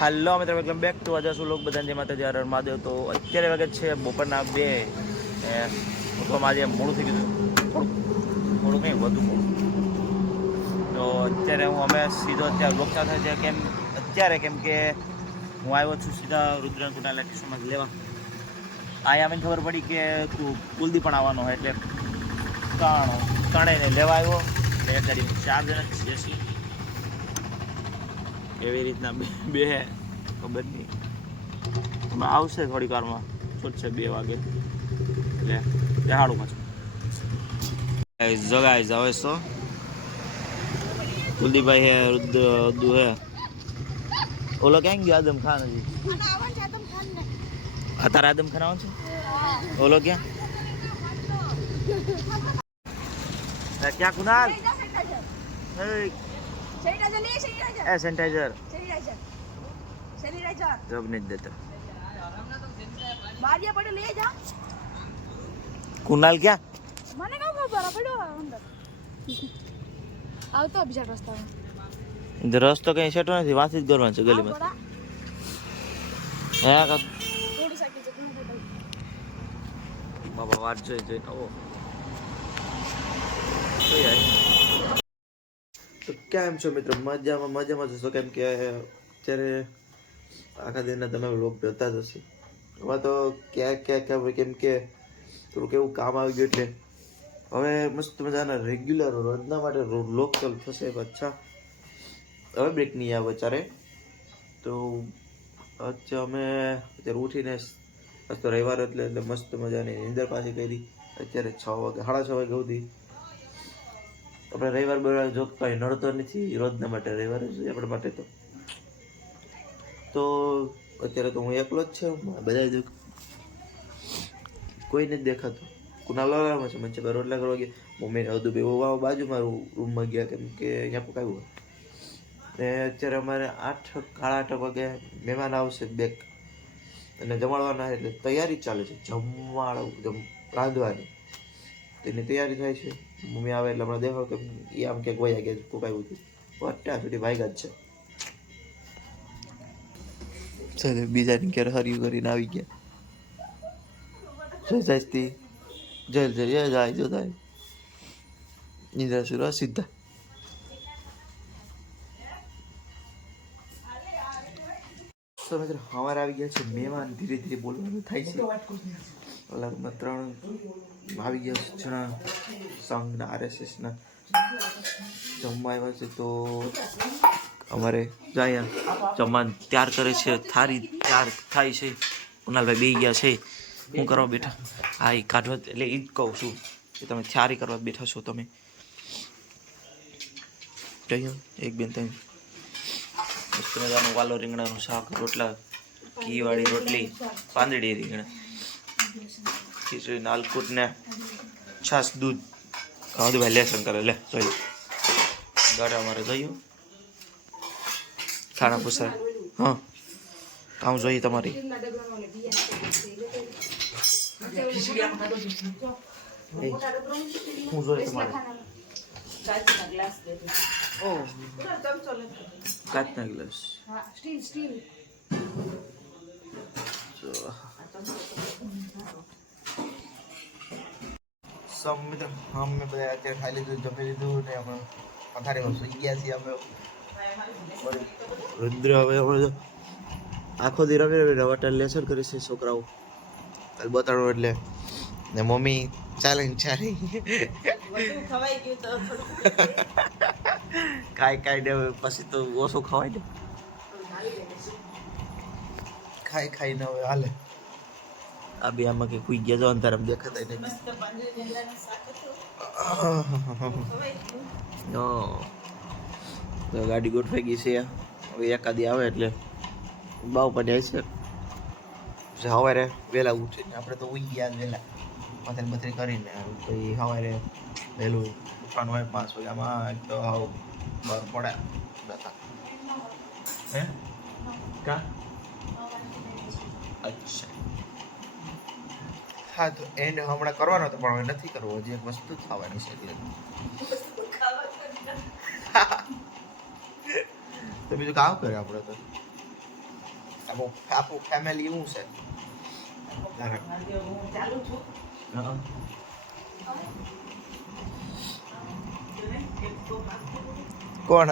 હાલો મિત્રો, welcome back to આજે શું લોક બધાને જેમાં ત્યારે હર મહાદેવ. તો અત્યારે વાગે છે બપોરના 2 ઉઠવામાં આજે મોડું થઈ ગયું, થોડું કંઈ વધુ મોડું. તો અત્યારે અમે સીધો અત્યારે બ્લોક ચાલુ થાય છે કેમ કે હું આવ્યો છું સીધા રુદ્ર કુટાલા કિસ્સામાં લેવા. અહીંયા મને ખબર પડી કે તું કુલદીપ પણ આવવાનો હોય એટલે ત્રણેયને લેવા આવ્યો. બે ગાડી 4 જણા જ છીએ. એવી રીતના બે ખબર નહીં આવશે થોડી વારમાં, છૂટશે 2 વાગે એટલે દેખાડું પાછું. જગાય જાવે તો કુલદીપભાઈ હે, રુદ્દુ હે. ઓલો ક્યાં ગયો? આદમ ખાન હજી અત્યારે આદમ ખાન આવવાનું છે. ઓલો ક્યાં ક્યાં કુનાલ? સેનિટાઈઝર જબ नहीं देता बारिया पड़े ले जा कुणाल क्या माने का खबर पड़ो अंदर આવતો બીજા રસ્તામાં રસ્તો કઈ સેટો નથી, વાસી જ કરવાનું છે ગલીમાં. હે કા થોડી સાકી છે બાબા વાત જોઈ ઓ તો યાર. તો કેમ છો મિત્રો? મજામાં જશો કેમ કે અત્યારે આખા દિનના તમે વ્લોગ જોતા જ હશે. એમાં તો ક્યાં કેમ કે થોડુંક એવું કામ આવી ગયું એટલે હવે મસ્ત મજાના રેગ્યુલર રોજના માટે વ્લોગ ચાલુ થશે. અચ્છા હવે બ્રેક નહીં આવે ચારે. તો અચ્છા અમે અત્યારે ઉઠીને મસ્ત રવિવાર એટલે મસ્ત મજાની નીંદર પાછી કરી. અત્યારે 6 વાગે 6:30 વાગે સુધી આપણે રવિવાર જો કંઈ નડતો નથી, રોજના માટે રવિવાર જ આપણા માટે. તો અત્યારે તો હું એકલો જ છું, બધા કોઈ નથી દેખાતું. કુનાલામાં છે મને રોટલા કરવા ગયા, મમ્મીને બધું બેવું બાજુમાં રૂમમાં ગયા કેમ કે અહીંયા પકાવ્યું. ને અત્યારે અમારે 8:30 વાગે મહેમાન આવશે બેક અને જમાડવાના, એટલે તૈયારી ચાલે છે રાંધવાની. તેની તૈયારી થાય છે. મમ્મી આવે એટલે હમણાં દેખાવ કે એ આમ ક્યાંક વયા ગયા પકાવ્યું હતું. અત્યાર સુધી ભાગ્યા જ છે. બીજાની ઘેર હર્યું કરીને આવી ગયા. જયતી જાય જો થાય નિદ્રા સુરા સીધા. અમારે આવી ગયા છે મહેમાન. ધીરે ધીરે બોલવાનું થાય છે. અલગમાં 3 આવી ગયા છે જણા સંઘના RSSના જમવા આવ્યા છે. તો અમારે જાય જમવાનું તૈયાર કરે છે, થાળી તૈયાર થાય છે. કુનાલભાઈ બે ગયા છે. શું કરવા બેઠા? હા એ કાઢવા એટલે એ જ કહું છું કે તમે તૈયારી કરવા બેઠા છો. તમે જઈએ 1 2 3 મસ્ત મજાનું વાલો રીંગણાનું શાક, રોટલા, ઘીવાળી રોટલી, પાંદડી રીંગણા, ખીચડી, નાલકૂટ ને છાશ દૂધ. ભાઈ લેસન કરે લે જોઈ ગાડા મારે જોયું ખાણા પૂછા. હા કામ જોઈએ તમારી. હું જોઈએ તમારે કાચના ગ્લાસ. અમે બધા અત્યારે ખાઈ લીધું, જમી લીધું ને અમે પથારીમાં સુઈ ગયા છીએ. અમે રુદ્ર હવે આખો દી રમી રવાટા લેસન કરે છે છોકરાઓ બતાડો એટલે. ને મમ્મી ચાલે કાંઈ ને પછી તો ઓછું ખવાય ને, ખાઈને હવે હાલે. આ બી આમાં કે કોઈ ગયા જવાનું તારે દેખાતા નહીં. તો ગાડી ગોઠવાઈ ગઈ છે. હવે એકાદી આવે એટલે બાવ પણ જાય છે. સવારે વહેલા ઉઠીને આપણે તો ઉઈ ગયા વહેલા પથરી કરીને પછી સવારે વહેલું ઉઠવાનું હોય 5 વાગ્યામાં. તો હાવ બહાર પડ્યા હે કા અચ્છા. હા તો એને હમણાં કરવાનો હતો પણ હવે નથી કરવો. હજી એક વસ્તુ ખાવાની છે એટલે તો બીજું કામ કરે આપણે તો. આપણું ફેમિલી શું છે ચાલુ છું કોણ